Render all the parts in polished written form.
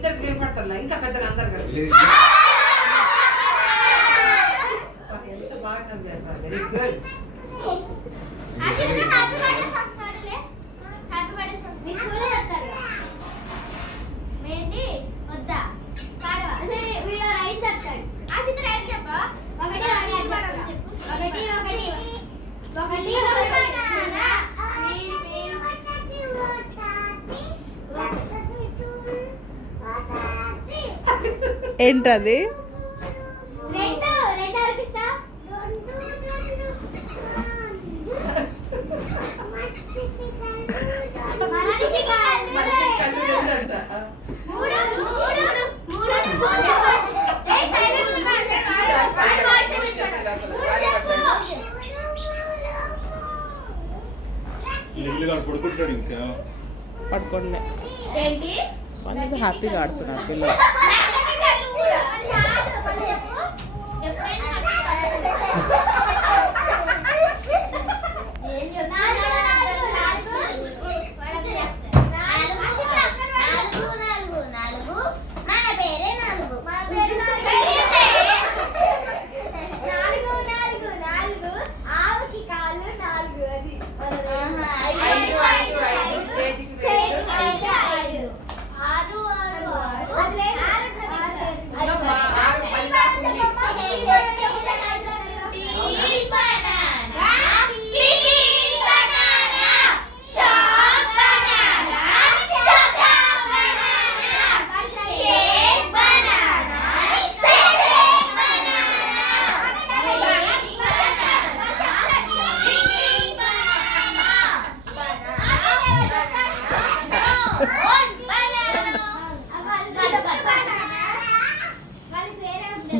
వీళ్ళిద్దరికి కనపడతారు ఇంకా పెద్దగా అందరు కలిసి ఎంత బాగా నవ్వారు వెరీ గుడ్ ఏంటది? పడుకుంటాడు ఇంకా పడుకోండి వాళ్ళు హ్యాపీగా ఆడుతున్నారు పిల్లలు.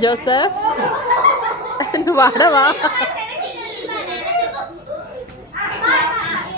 జోసెఫ్ నువ్వు వాడవా?